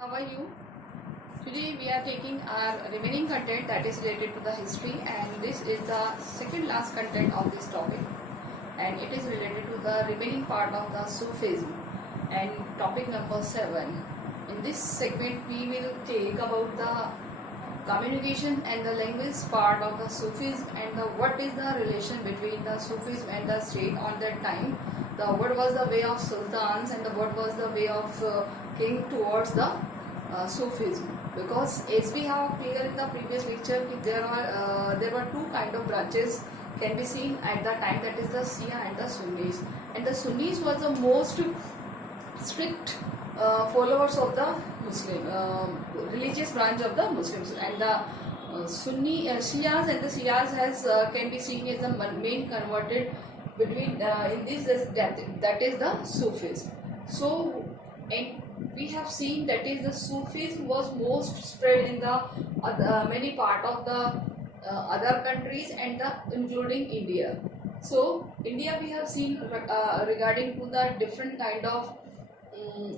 How are you? Today we are taking our remaining content that is related to the history, and this is the second last content of this topic, and it is related to the remaining part of the Sufism and topic number 7. In this segment we will take about the communication and the language part of the Sufism and what is the relation between the Sufism and the state on that time. What was the way of sultans and what was the way of king towards the Sufism, because as we have clear in the previous lecture there were two kind of branches can be seen at the time, that is the Shia and the Sunnis, and the Sunnis was the most strict followers of the Muslim religious branch of the Muslims, and the Shias and the Shias has can be seen as the main converted between in this that is the Sufism. So and we have seen that is the Sufism was most spread in the many part of the other countries and including India. So India we have seen regarding to the different kind of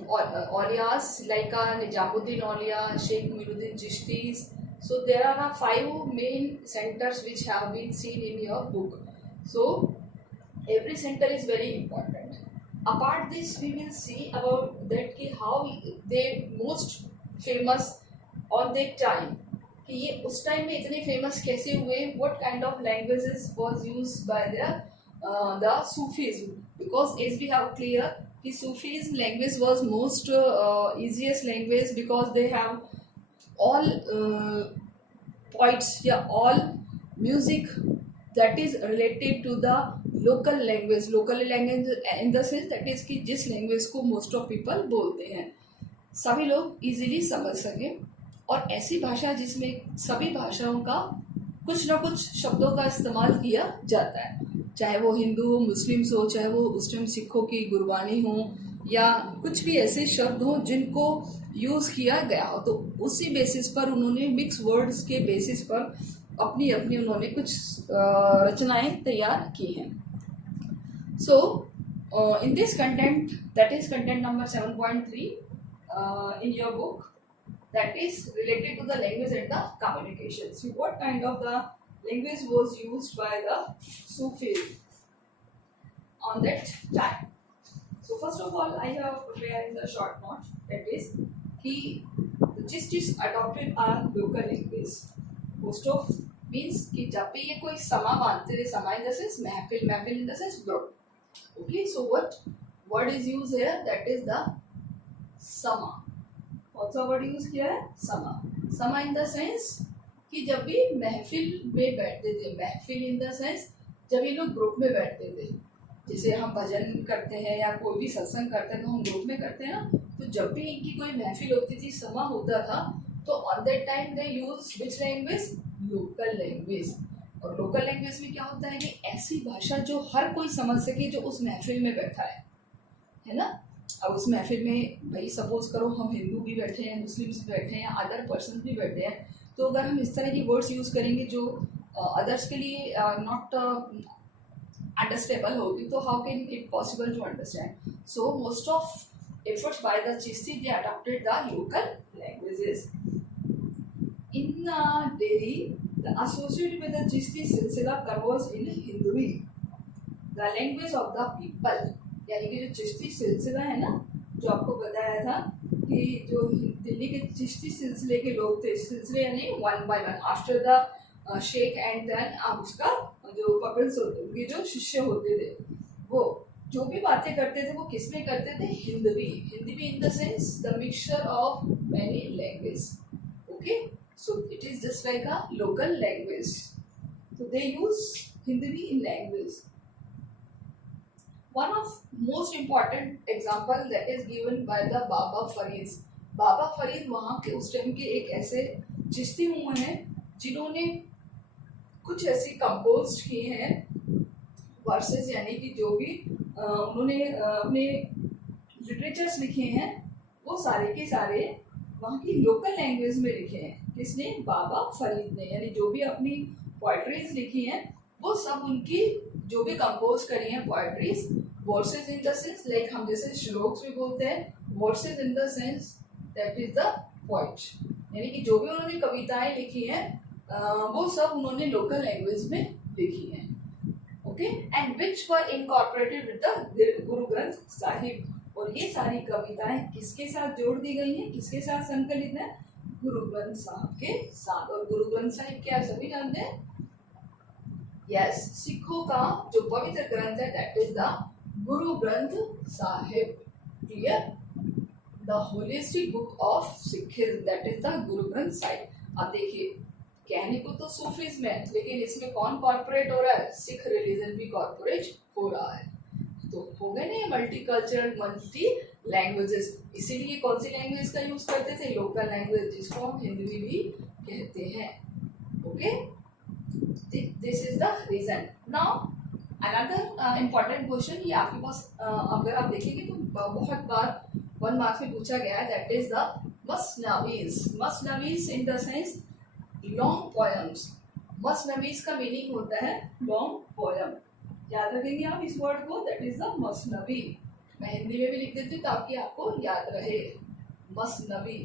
awliyas like Nijamuddin Awliya, Sheikh Muhyiddin Chishtis. So there are 5 main centers which have been seen in your book. So every center is very important. Apart this we will see about that कि how they most famous on their time, कि ये उस time में इतने famous कैसे हुए, what kind of languages was used by the Sufism, because as we have clear कि Sufism language was most easiest language because they have all poets या all music that is related to the local language in the sense that is कि जिस language को most of people बोलते हैं सभी लोग easily समझ सके, और ऐसी भाषा जिसमें सभी भाषाओं का कुछ ना कुछ शब्दों का इस्तेमाल किया जाता है, चाहे वो हिंदू हो, मुस्लिम्स हो, चाहे वो उस टाइम सिखों की गुरबानी हो या कुछ भी ऐसे शब्द हो जिनको यूज़ किया गया हो, तो उसी बेसिस पर उन्होंने मिक्स वर्ड्स के बेसिस पर अपनी अपनी उन्होंने कुछ रचनाएं तैयार की हैं. So in this content, that is content number 7.3 in your book, that is related to the language and the communication. So what kind of the language was used by the Sufis on that time? So first of all I have prepared the short note, that is कि the Chistis adopted our local language. Most of means कि जब भी ये कोई समा मानते थे, समा in the sense महफिल in the sense group. Okay, so what word is used here, that is the sama. कौन सा word use किया है, sama. Sama in the sense कि जब भी महफिल में बैठते थे, महफिल in the sense जब ये लोग ग्रुप में बैठते थे, जैसे हम भजन करते हैं या कोई भी सत्संग करते हैं तो हम ग्रुप में करते हैं ना, तो जब भी इनकी कोई महफिल होती थी, समा होता था, तो on that time they use which language, local language. और लोकल लैंग्वेज में क्या होता है कि ऐसी भाषा जो हर कोई समझ सके जो उस महफिल में बैठा है ना. अब उस महफिल में भाई सपोज करो हम हिंदू भी बैठे हैं, मुस्लिम्स भी बैठे हैं, अदर पर्सन भी बैठे हैं, तो अगर हम इस तरह की वर्ड्स यूज़ करेंगे जो अदर्स के लिए नॉट अंडरस्टेबल होगी, तो how can it possible to understand. So most of efforts by the Chisti, they adopted the local languages. In Delhi, the associated with the Chisti silsila converse in Hindi, the language of the people. यानी कि जो चिश्ती सिलसिला है ना, जो आपको बताया था कि जो दिल्ली के चिश्ती सिलसिले के लोग थे, सिलसिले यानी one by one after the Sheikh and then उसका जो पपल्स होते, उनके जो शिष्य होते थे, वो जो भी बातें करते थे वो किस में करते थे, Hindi in the sense the mixture of many language. Okay, so it is just like a local language, so they use Hindi in language. One of most important example that is given by the Baba Farid. Baba Farid वहाँ के उस time के एक ऐसे चिश्ती हुए हैं जिन्होंने कुछ ऐसे कंपोज किए हैं वर्सेस, यानी कि जो भी उन्होंने अपने लिटरेचर्स लिखे हैं वो सारे के सारे वहाँ की लोकल लैंग्वेज में लिखे हैं. किसने, बाबा फरीद ने. यानी जो भी अपनी पोएट्रीज लिखी हैं वो सब उनकी जो भी कंपोज करी हैं poetries, versus in the sense like हम जैसे श्लोक्स भी बोलते हैं, versus in the sense that is the poet. यानी कि जो भी उन्होंने कविताएं लिखी हैं वो सब उन्होंने लोकल लैंग्वेज में लिखी हैं। Okay, and which were incorporated with the Guru Granth Sahib. और ये सारी कविताएं किसके साथ जोड़ दी गई हैं, किसके साथ संकलित है, गुरु ग्रंथ साहिब के साथ। और गुरु ग्रंथ साहिब क्या सभी जानते हैं? यस, सिखों का जो पवित्र ग्रंथ है that is the Guru Granth Sahib. Clear? The holistic book of Sikhism that is the Guru Granth Sahib. अब देखिए, कहने को तो सूफीज्म है, लेकिन इसमें कौन कॉर्पोरेट हो रहा है? सिख रिलीजन भी कॉर्पोरेट हो रहा है। तो हो गए ना मल्टी कल्चरल, मल्टी लैंग्वेजेस। इसीलिए कौन सी लैंग्वेज का यूज करते थे? लोकल लैंग्वेज, जिसको हम हिंदी भी कहते हैं। Okay, this is the reason. Now another important question, ये आपके पास अगर आप देखेंगे तो बहुत बार 1 मार्क्स में पूछा गया है, दैट इज द मसनवीज। मसनवीज in the sense long poems. मसनवीज का मीनिंग होता है लॉन्ग पोएम। याद रखेंगे आप इस वर्ड को, दैट इज द मसनवी। मैं हिंदी में भी लिख देती हूँ ताकि आपको याद रहे। मसनवी,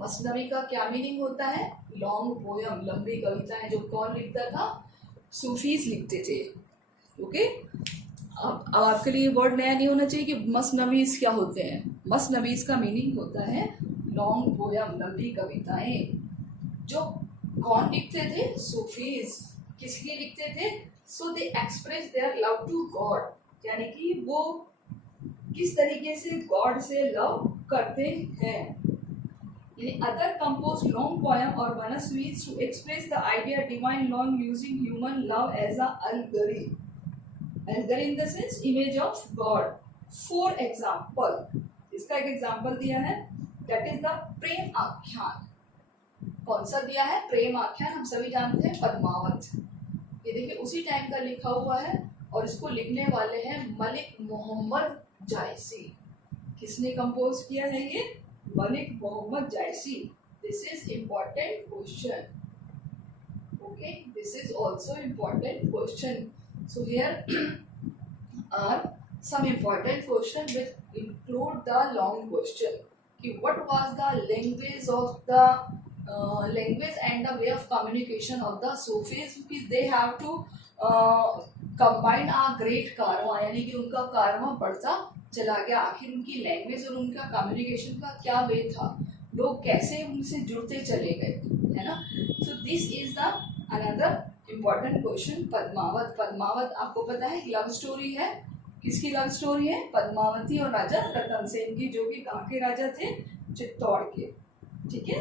मसनवी का क्या मीनिंग होता है? लॉन्ग पोयम, लंबी कविताएं। जो कौन लिखता था? सूफीज लिखते थे। ओके, अब आपके लिए वर्ड नया नहीं होना चाहिए कि मसनवीज क्या होते हैं। मसनवीज का मीनिंग होता है लॉन्ग पोयम, लंबी कविताएं। जो कौन लिखते थे? सूफीज। किसके लिखते थे? So they express their love to God, यानी कि वो किस तरीके से गॉड से लव करते हैं। यानी अदर कंपोज लॉन्ग पोयम और मनस्वीज to express the idea divine long using human love as a allegory. Allegory in the sense image of God. For example, इसका एक एग्जाम्पल दिया है, दैट इज द प्रेम आख्यान। कौन सा दिया है? प्रेम आख्यान। हम सभी जानते हैं पद्मावत। ये देखिए उसी टाइम का लिखा हुआ है और इसको लिखने वाले हैं मलिक मोहम्मद जायसी। किसने कंपोज किया है ये? Malik Mohammad Jayasi. This is important question. Okay, this is also important question. So here are some important question which include the long question कि what was the language of the language and the way of communication of the Sufis, कि they have to combine a great karma, यानी कि उनका karma बढ़ता चला गया। आखिर उनकी लैंग्वेज और उनका कम्युनिकेशन का क्या वे था, लोग कैसे उनसे जुड़ते चले गए, है ना। So this is the another important question. Padmavat, Padmavat आपको पता है लव स्टोरी है। किसकी लव स्टोरी है? पद्मावती और राजा रतन सेन की, जो कि कहाँ के राजा थे? चित्तौड़ के। ठीक है,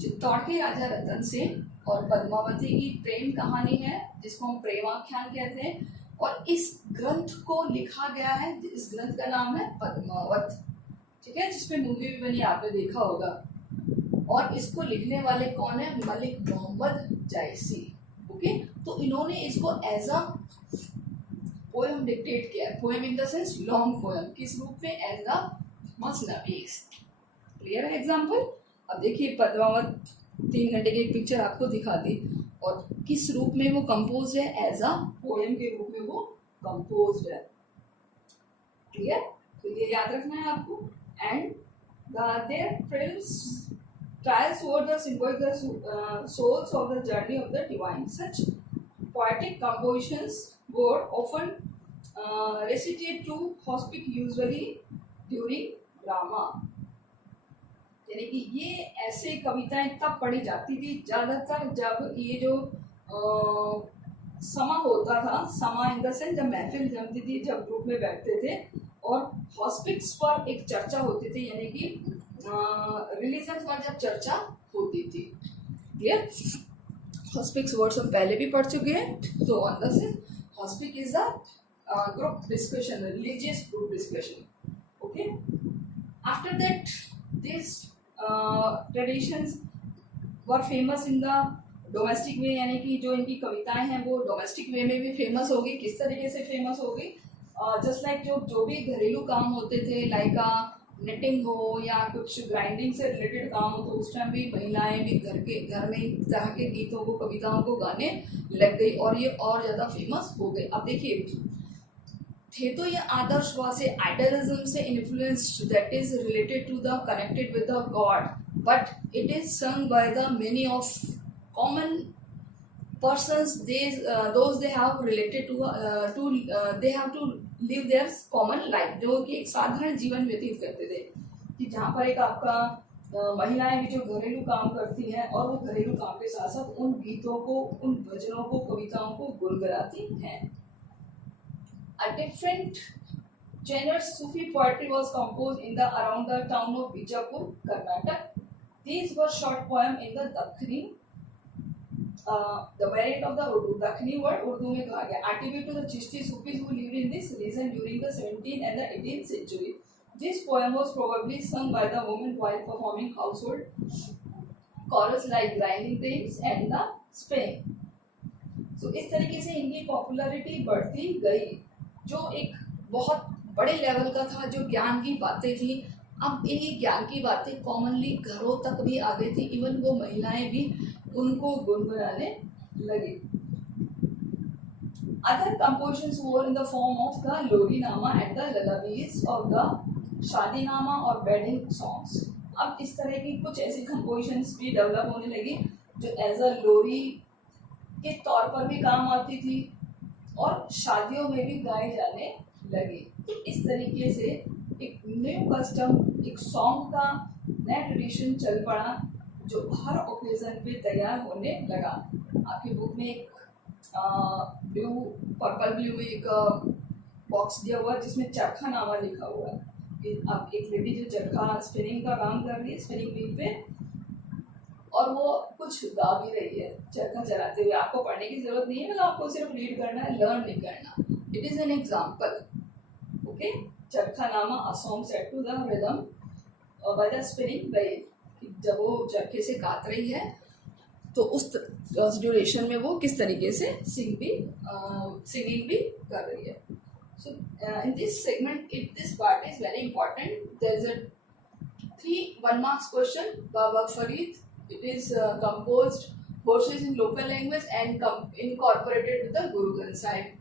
चित्तौड़ के राजा रतन सेन और पद्मावती की प्रेम कहानी है, जिसको हम प्रेमाख्यान कहते हैं। और इस ग्रंथ को लिखा गया है, इस ग्रंथ का नाम है पद्मावत। ठीक है, जिसपे मूवी भी बनी, आपने देखा होगा। और इसको लिखने वाले कौन है? मलिक मोहम्मद जायसी। ओके, तो इन्होंने इसको एज अ पोएम डिक्टेट किया। Poem in the sense long poem. किस रूप में? एज अ मसनवीज। क्लियर है एग्जाम्पल? अब देखिए पद्मावत 3 घंटे की एक पिक्चर आपको दिखा दी, और किस रूप में वो कंपोज है? एज अ पोएम के रूप में वो कंपोज है। क्लियर? तो ये याद रखना है आपको। And their films trials over the symbolic the souls of the journey of the divine. Such poetic compositions were often recited to hospice usually during drama. यानी कि ये ऐसे कविताएं तब पढ़ी जाती थी ज़्यादातर जब ये जो समा होता था। समा इन द सेंस जब महफिल जमती थी, जब ग्रुप में बैठते थे और हॉस्पिक्स पर एक चर्चा होती थी, यानी कि रिलीजन पर जब चर्चा होती थी। क्लियर? हॉस्पिक्स वर्ड्स हम पहले भी पढ़ चुके हैं। तो on the sense hospice is a group discussion, religious group discussion. Okay, after that this traditions were famous in the domestic way, यानी कि जो इनकी कविताएं हैं वो डोमेस्टिक वे में भी फेमस हो गई। किस तरीके से फेमस हो गई? जस्ट लाइक जो भी घरेलू काम होते थे, लाइक निटिंग हो या कुछ ग्राइंडिंग से रिलेटेड काम हो, तो उस टाइम भी महिलाएं भी घर में इस तरह के गीतों को, कविताओं को गाने लग गई और ये और ज़्यादा फेमस हो गई। अब देखिए थे तो ये आदर्शवाद से, आइडियलिज्म से influenced, that is related to the connected with the God, but it is सung by the many of common persons, those they have related to they have to live their common life, जो कि एक साधारण जीवन व्यतीत करते थे, कि जहाँ पर एक आपका महिलाएं भी जो घरेलू काम करती हैं और वो घरेलू काम के साथ साथ उन गीतों को, उन भजनों को, कविताओं को गुनगुनाती हैं. A different genre Sufi poetry was composed in the around the town of Bijapur, Karnataka. These were short poems in the Dakhini, the variant of the Urdu. Dakhini word Urdu में कहा गया. Attribute to the Chishti Sufis who lived in this region during the 17th and the 18th century. This poem was probably sung by the women while performing household chorus like grinding things and the spinning. So इस तरीके से इनकी popularity बढ़ती गई. जो एक बहुत बड़े लेवल का था, जो ज्ञान की बातें थी, अब ये ज्ञान की बातें कॉमनली घरों तक भी आ गई थी. इवन वो महिलाएं भी उनको गुनगुनाने लगी. Other compositions were in the form of the Lorinama and the lullabies of the Shadinama or wedding songs. अब इस तरह की कुछ ऐसी compositions भी डेवलप होने लगी जो एज अ लोरी के तौर पर भी काम आती थी और शादियों में भी गाई जाने लगी. तो इस तरीके से एक न्यू कस्टम, एक सॉन्ग का नया ट्रेडिशन चल पड़ा जो हर ओकेजन पे तैयार होने लगा. आपकी बुक में एक ब्लू, पर्पल ब्लू में एक बॉक्स दिया हुआ जिसमें चरखा नामा लिखा हुआ है. अब एक लेडी जो चरखा स्पिनिंग का काम कर रही है स्पिनिंग व्हील पे, और वो कुछ गा भी रही है चरखा चलाते हुए. आपको पढ़ने की जरूरत नहीं है, मतलब आपको सिर्फ रीड करना है, लर्न नहीं करना. It is an example. Okay, Charkha Nama a song set to the rhythm by the spinning wheel. जब वो चरखे से काट रही है तो उस ड्यूरेशन में वो किस तरीके से सिंगिंग भी कर रही है. So in this segment, this part is very important. There is a 3 1 marks question by Farid. It is composed verses in local language and incorporated with the Guru Granth Sahib.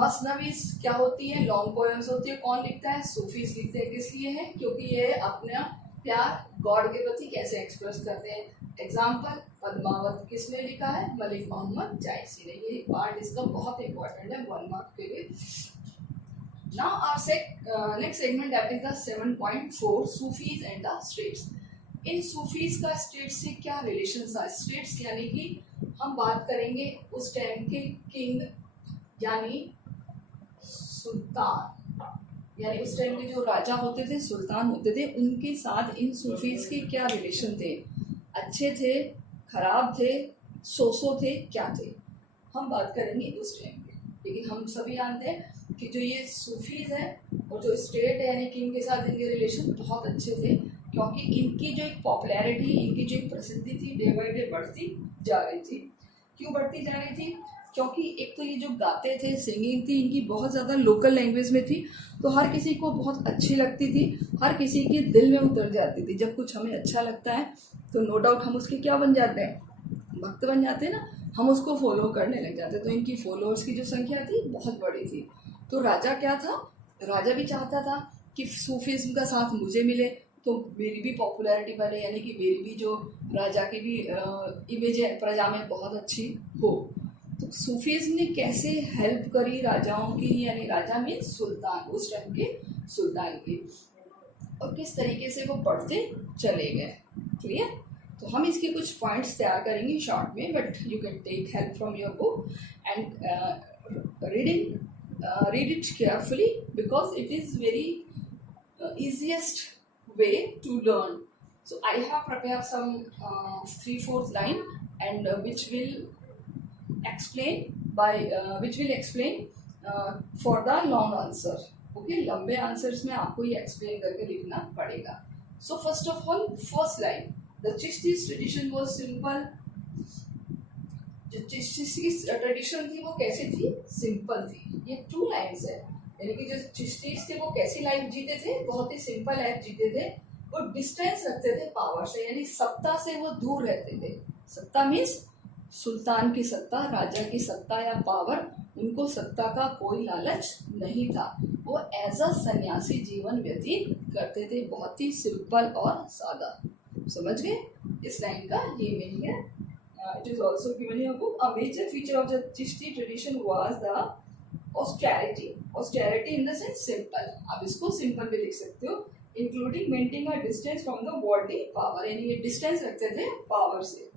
मसनवीज क्या होती है? Long poems होती है. कौन लिखता है? Sufis लिखते हैं. किस लिए है? क्योंकि ये अपना प्यार गॉड के प्रति कैसे एक्सप्रेस करते हैं. एग्जाम्पल, पद्मावत किसने लिखा है? मलिक मोहम्मद जायसी ने. ये पार्ट इसका बहुत इंपॉर्टेंट है 1 mark के लिए. Now our next segment, that is the 7.4 Sufis and the states. In Sufis का स्टेट्स से क्या रिलेशन था? स्टेट्स यानी कि हम बात करेंगे उस टाइम के किंग यानी सुल्तान, यानी उस टाइम के जो राजा होते थे, सुल्तान होते थे, उनके साथ इन सूफीज के क्या रिलेशन थे? अच्छे थे, खराब थे, सोसो थे, क्या थे? हम बात करेंगे उस टाइम के. लेकिन हम सभी जानते हैं कि जो ये सूफीज हैं और जो स्टेट है यानी किंग के साथ इनके रिलेशन बहुत अच्छे थे, क्योंकि इनकी जो एक पॉपुलैरिटी, इनकी जो एक प्रसिद्धि थी डे बाई डे बढ़ती जा रही थी. क्यों बढ़ती जा रही थी? क्योंकि एक तो ये जो गाते थे, सिंगिंग थी इनकी बहुत ज़्यादा लोकल लैंग्वेज में थी, तो हर किसी को बहुत अच्छी लगती थी, हर किसी के दिल में उतर जाती थी. जब कुछ हमें अच्छा लगता है तो नो डाउट हम उसके क्या बन जाते हैं? भक्त बन जाते हैं ना. हम उसको फॉलो करने लग जाते. तो इनकी फॉलोअर्स की जो संख्या थी बहुत बड़ी थी. तो राजा क्या था? राजा भी चाहता था कि सूफीज़्म का साथ मुझे मिले तो मेरी भी पॉपुलैरिटी बढ़े, यानी कि मेरी भी जो राजा की भी इमेज है प्रजा में बहुत अच्छी हो. तो सूफीज़्म ने कैसे हेल्प करी राजाओं की, यानी राजा में सुल्तान, उस टाइम के सुल्तान की, और किस तरीके से वो बढ़ते चले गए. क्लियर? तो हम इसके कुछ पॉइंट्स तैयार करेंगे शॉर्ट में, but you can take help from your book and read it carefully because it is very easiest way to learn. So I have prepared some 3-4 line and which will explain for the long answer. Okay, लंबे answers में आपको ये explain करके लिखना पड़ेगा. So first of all, first line, the Chishti's tradition was simple. जो चिश्तीज़ tradition थी वो कैसी थी? सिंपल थी. ये 2 लाइन्स है, यानी कि जो चिश्तीज़ थे वो कैसी लाइफ जीते थे? बहुत ही सिंपल लाइफ जीते थे. वो डिस्टेंस रखते थे पावर से, यानी सत्ता से वो दूर रहते थे. सत्ता मीन्स सुल्तान की सत्ता, राजा की सत्ता या पावर, उनको सत्ता का कोई लालच नहीं था। वो एज अ सन्यासी जीवन व्यतीत करते थे, बहुत ही सिंपल और सादा। समझ गए? इस लाइन का ये मीनिंग है। It is also given in your book. A major feature of the Chishti tradition was the austerity. Austerity in the sense simple, आप इसको सिंपल भी लिख सकते हो। Including maintaining a distance from the worldly power, यानी ये distance रखते थे पावर से।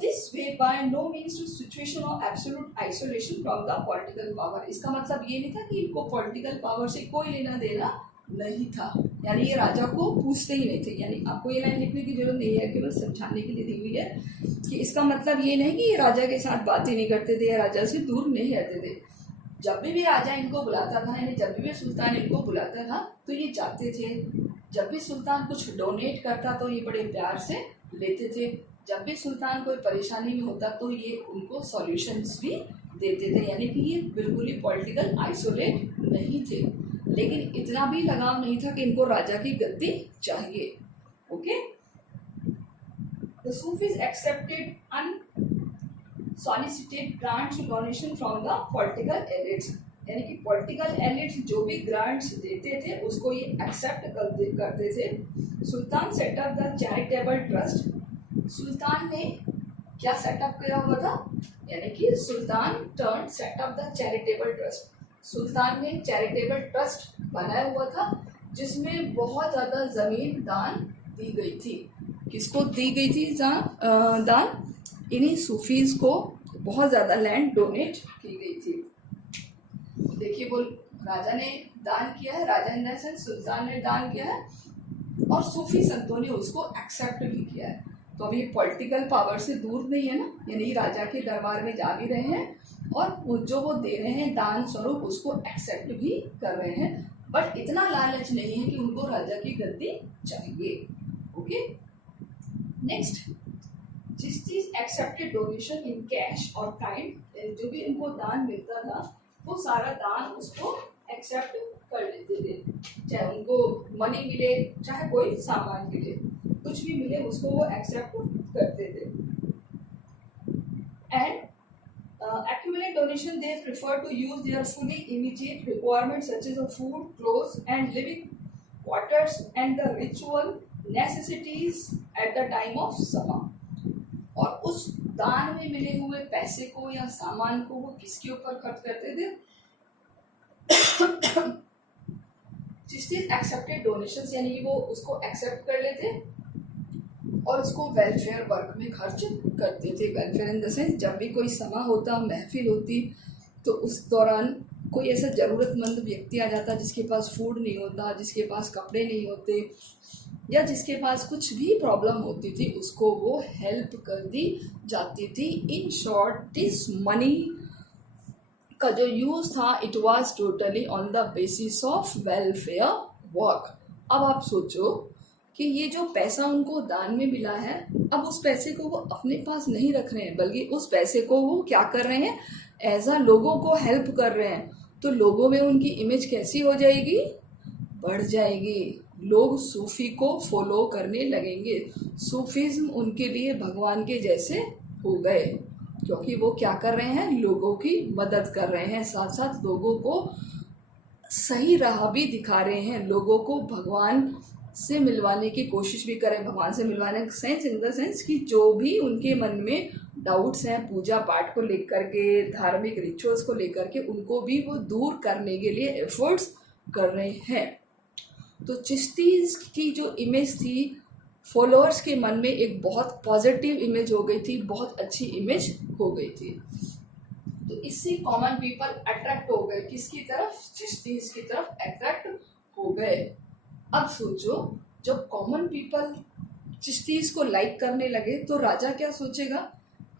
This way by no means to situation of absolute isolation from the political power। इसका मतलब ये नहीं था कि इनको पॉलिटिकल पावर से कोई लेना देना नहीं था, यानी ये राजा को पूछते ही नहीं थे। यानी आपको ये लाइन लिखने की जरूरत नहीं है, केवल समझाने के लिए दी हुई है कि इसका मतलब ये नहीं कि ये राजा के साथ बातें नहीं करते थे या राजा से दूर नहीं रहते थे। जब भी राजा इनको बुलाता था, यानी जब भी सुल्तान इनको बुलाता था तो ये जाते थे। जब भी सुल्तान कुछ डोनेट करता तो ये बड़े प्यार से लेते थे। जब भी सुल्तान कोई परेशानी में होता तो ये उनको सॉल्यूशंस भी देते थे, यानी कि ये बिल्कुल ही पॉलिटिकल आइसोलेट नहीं थे। लेकिन इतना भी लगाव नहीं था कि इनको राजा की गद्दी चाहिए। Okay, the Sufis accepted unsolicited grants donation from the political elites, यानी कि पॉलिटिकल एलिट्स जो भी ग्रांट्स देते थे उसको ये एक्सेप्ट करते थे। सुल्तान सेटअप द चैरिटेबल ट्रस्ट। सुल्तान ने क्या सेटअप किया हुआ था, यानी कि सुल्तान turn setup the charitable trust. सुल्तान ने चैरिटेबल ट्रस्ट बनाया हुआ था जिसमें बहुत ज़्यादा ज़मीन दान दी गई थी। किसको दी गई थी दान? इन्हीं सूफीज़ को बहुत ज़्यादा लैंड डोनेट की गई थी। देखिए, बोल राजा ने दान किया है, राजा इन द सेंस सुल्तान ने दान किया है और सूफी संतों ने उसको एक्सेप्ट भी किया है। तो अभी पॉलिटिकल पावर से दूर नहीं है ना, यानी राजा के दरबार में जा भी रहे हैं और जो वो दे रहे हैं दान स्वरूप उसको एक्सेप्ट भी कर रहे हैं। बट इतना लालच नहीं है कि उनको राजा की गद्दी चाहिए। Okay, next, Chishtis accepted donation in cash और काइंड। जो भी इनको दान मिलता था वो सारा दान उसको एक्सेप्ट कर लेते थे, चाहे उनको मनी मिले चाहे कोई सामान मिले, कुछ भी मिले उसको वो एक्सेप्ट करते थे। And accumulate donation they prefer to use their fully immediate requirements such as food, clothes and living quarters and the ritual necessities at the time of sama। और उस दान में मिले हुए पैसे को या सामान को वो किसके ऊपर खर्च करते थे? चिश्तीज एक्सेप्टेड डोनेशंस, यानी कि वो उसको एक्सेप्ट कर लेते और उसको वेलफेयर वर्क में खर्च करते थे। वेलफेयर इन द सेंस जब भी कोई समा होता, महफिल होती, तो उस दौरान कोई ऐसा ज़रूरतमंद व्यक्ति आ जाता जिसके पास फूड नहीं होता, जिसके पास कपड़े नहीं होते या जिसके पास कुछ भी प्रॉब्लम होती थी, उसको वो हेल्प कर दी जाती थी। इन शॉर्ट, दिस मनी का जो यूज़ था it was totally on the basis of welfare work. अब आप सोचो कि ये जो पैसा उनको दान में मिला है, अब उस पैसे को वो अपने पास नहीं रख रहे हैं, बल्कि उस पैसे को वो क्या कर रहे हैं, एज अ लोगों को हेल्प कर रहे हैं। तो लोगों में उनकी इमेज कैसी हो जाएगी? बढ़ जाएगी। लोग सूफी को फॉलो करने लगेंगे। सूफीज्म उनके लिए भगवान के जैसे हो गए, क्योंकि वो क्या कर रहे हैं, लोगों की मदद कर रहे हैं, साथ साथ लोगों को सही राह भी दिखा रहे हैं, लोगों को भगवान से मिलवाने की कोशिश भी करें। भगवान से मिलवाने का सेंस इन द सेंस कि जो भी उनके मन में डाउट्स हैं पूजा पाठ को लेकर के, धार्मिक रिचुअल्स को लेकर के, उनको भी वो दूर करने के लिए एफर्ट्स कर रहे हैं। तो चिश्तीज की जो इमेज थी फॉलोअर्स के मन में एक बहुत पॉजिटिव इमेज हो गई थी, बहुत अच्छी इमेज हो गई थी। तो इससे कॉमन पीपल अट्रैक्ट हो गए, किसकी तरफ? चिश्तीज की तरफ अट्रैक्ट हो गए। अब सोचो, जब कॉमन पीपल चिश्तीज को लाइक करने लगे तो राजा क्या सोचेगा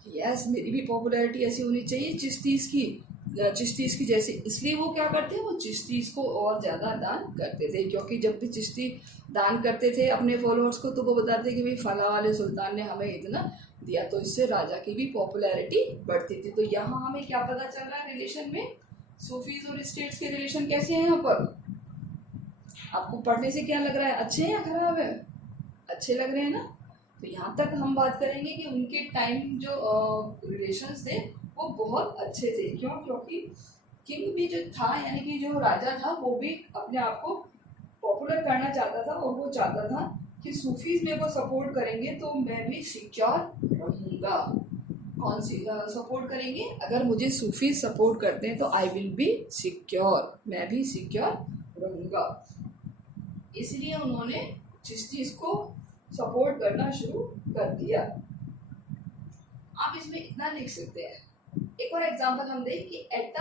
कि यस मेरी भी पॉपुलैरिटी ऐसी होनी चाहिए चिश्तीज की जैसे। इसलिए वो क्या करते हैं, वो चिश्तीज को और ज़्यादा दान करते थे, क्योंकि जब भी चिश्ती दान करते थे अपने फॉलोअर्स को तो वो बताते कि भाई फला वाले सुल्तान ने हमें इतना दिया, तो इससे राजा की भी पॉपुलैरिटी बढ़ती थी। तो यहाँ हमें क्या पता चल रहा है रिलेशन में, सूफीज और स्टेट्स के रिलेशन कैसे हैं यहाँ पर? आपको पढ़ने से क्या लग रहा है, अच्छे हैं या खराब है? अच्छे लग रहे हैं ना। तो यहाँ तक हम बात करेंगे कि उनके टाइम जो रिलेशंस थे वो बहुत अच्छे थे। क्यों? क्योंकि किंग भी जो था, यानी कि जो राजा था, वो भी अपने आप को पॉपुलर करना चाहता था और वो चाहता था कि सूफीज मेरे को सपोर्ट करेंगे तो मैं भी सिक्योर रहूँगा। कौन सी सपोर्ट करेंगे? अगर मुझे सूफीज सपोर्ट करते हैं तो आई विल बी सिक्योर, मैं भी सिक्योर रहूँगा। इसलिए उन्होंने चिश्तीज को सपोर्ट करना शुरू कर दिया। आप इसमें इतना लिख सकते हैं। एक और एग्जांपल हम दें कि at the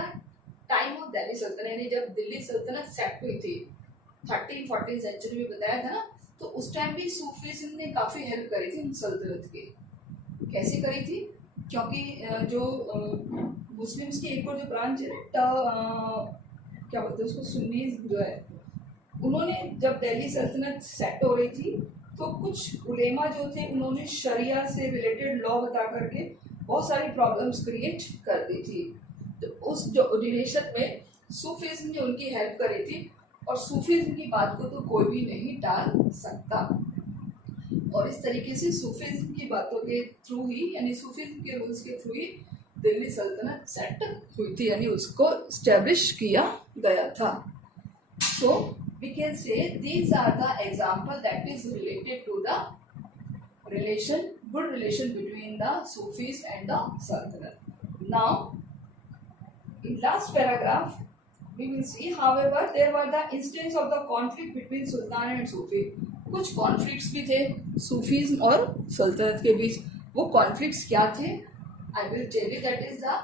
time of Delhi सल्तनत, यानी जब दिल्ली सल्तनत सेट हुई थी 13-14 सेंचुरी में बताया था ना, तो उस टाइम भी सूफीज़्म ने काफ़ी हेल्प करी थी सल्तनत की। कैसे करी थी? क्योंकि जो मुस्लिम्स की एक और जो ब्रांच है क्या बोलते हैं उसको, सुन्नीज जो है, उन्होंने जब दिल्ली सल्तनत सेट हो रही थी तो कुछ उलेमा जो थे उन्होंने शरिया से रिलेटेड लॉ बता करके बहुत सारी प्रॉब्लम्स क्रिएट कर दी थी। तो उस जो रिलेशन में सूफीज़्म ने उनकी हेल्प करी थी, और सूफीज़्म की बात को तो कोई भी नहीं टाल सकता। और इस तरीके से सूफीज़्म की बातों के थ्रू ही, यानी सूफीज़्म के रूल्स के थ्रू ही दिल्ली सल्तनत सेट हुई थी, यानी उसको स्टैब्लिश किया गया था। सो we can say these are the example that is related to the good relation between the Sufis and the Sultanate. Now, in last paragraph, we will see, however, there were the instance of the conflict between Sultan and Sufi. कुछ conflicts भी थे Sufis और सल्तनत के बीच। वो conflicts क्या थे? I will tell you, that is the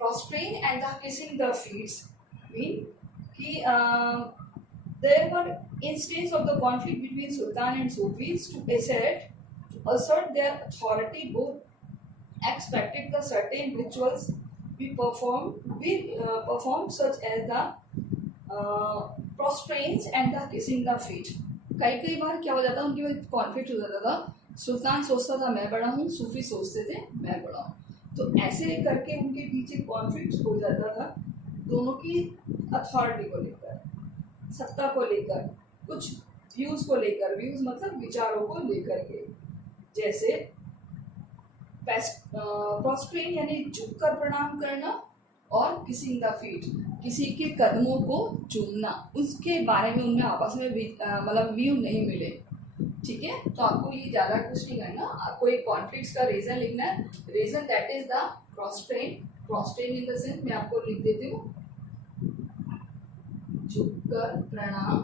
prostrate and the kissing the feet. Mean कि there were instances of the conflict between Sultan and Sufis to assert their authority. Both expected the certain rituals be performed such as the prostrations and the kissing the feet. कई बार क्या हो जाता उनके बीच conflict हो जाता था। सुल्तान सोचता था मैं बड़ा हूँ, सूफी सोचते थे मैं बड़ा हूँ, तो ऐसे करके उनके पीछे कॉन्फ्लिक्ट हो जाता था दोनों की अथॉरिटी को लेकर, सत्ता को लेकर, कुछ व्यूज को लेकर। व्यूज मतलब विचारों को लेकर के। जैसे प्रोस्ट्रेट यानी झुककर प्रणाम करना, और किसिंग द फीट किसी के कदमों को चूमना। उसके बारे में उनमें आपस में मतलब व्यू नहीं मिले। ठीक है, तो आपको ये ज़्यादा कुछ नहीं करना, आपको एक कॉन्फ्लिक्ट का रीज़न लिखना है। Reason that is the prostate in the sense, मैं आपको लिख देती हूँ, झुककर प्रणाम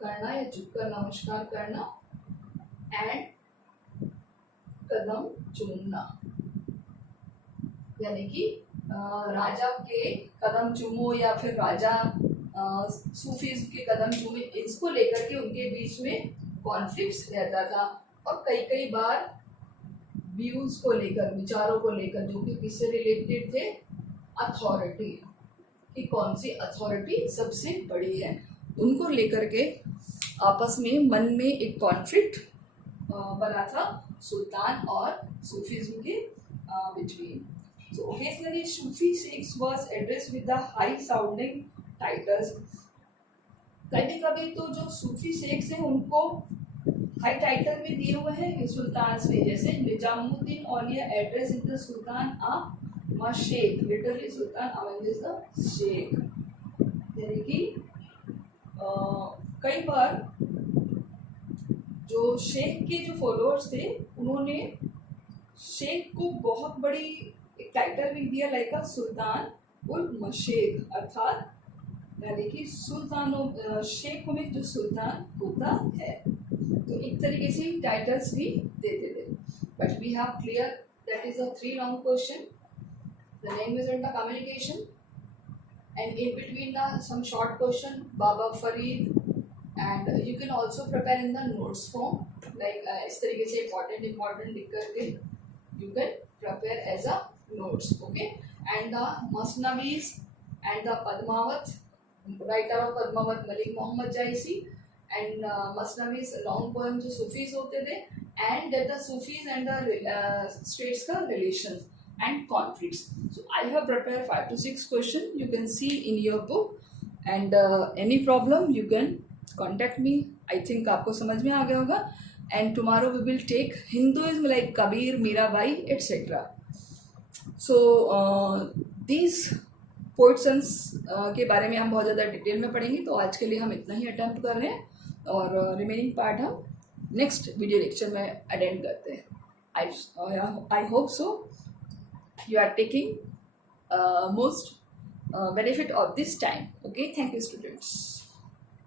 करना या झुककर नमस्कार करना, एंड कदम चूमना, यानी कि राजा के कदम चूमो या फिर राजा सूफीज के कदम चूमे, इसको लेकर के उनके बीच में कॉन्फ्लिक्ट्स रहता था। और कई बार व्यूज को लेकर, विचारों को लेकर, जो कि किससे रिलेटेड थे? अथॉरिटी, कि कौन सी अथॉरिटी सबसे बड़ी है, उनको लेकर के आपस में मन में एक कॉन्फ्लिक्ट बना था सुल्तान और सूफीज्म के between. So occasionally Sufi sheikhs was addressed with the high sounding titles. कभी तो जो सूफी शेख्स हैं उनको हाई टाइटल भी दिए हुए हैं सुल्तान से। जैसे Nizamuddin Auliya address in the सुल्तान a शेख, लिटरली सुल्तान अमेंजिस द शेख, यानी कि कई बार जो शेख के जो फॉलोअर्स थे उन्होंने शेख को बहुत बड़ी एक टाइटल भी दिया, लाइक सुल्तान उल मशेख, अर्थात यानी कि सुल्तानों शेखों में जो सुल्तान होता है, तो एक तरीके से टाइटल्स भी देते थे। But we have clear that is a 3 round question, the language and the communication, and in between the some short question Baba Farid, and you can also prepare in the notes form, like इस तरीके से important लिख करके you can prepare as a notes, okay? And the Masnavis and the Padmavat, writer of Padmavat Malik Muhammad Jaisi, and Masnavis long poem जो Sufis होते थे, and the Sufis and the states का relations and conflicts. So I have prepared 5 to 6 questions. You can see in your book, and any problem you can contact me. I think आपको समझ में आ गया होगा, and tomorrow we will take Hinduism like Kabir, Mirabai, etc. So these पोर्ट्सन्स के बारे में हम बहुत ज़्यादा डिटेल में पढ़ेंगे, तो आज के लिए हम इतना ही अटेम्प्ट कर रहे हैं और रिमेनिंग पार्ट हम नेक्स्ट वीडियो लेक्चर में अटेंड करते हैं. I hope so you are taking most benefit of this time. Okay, thank you students.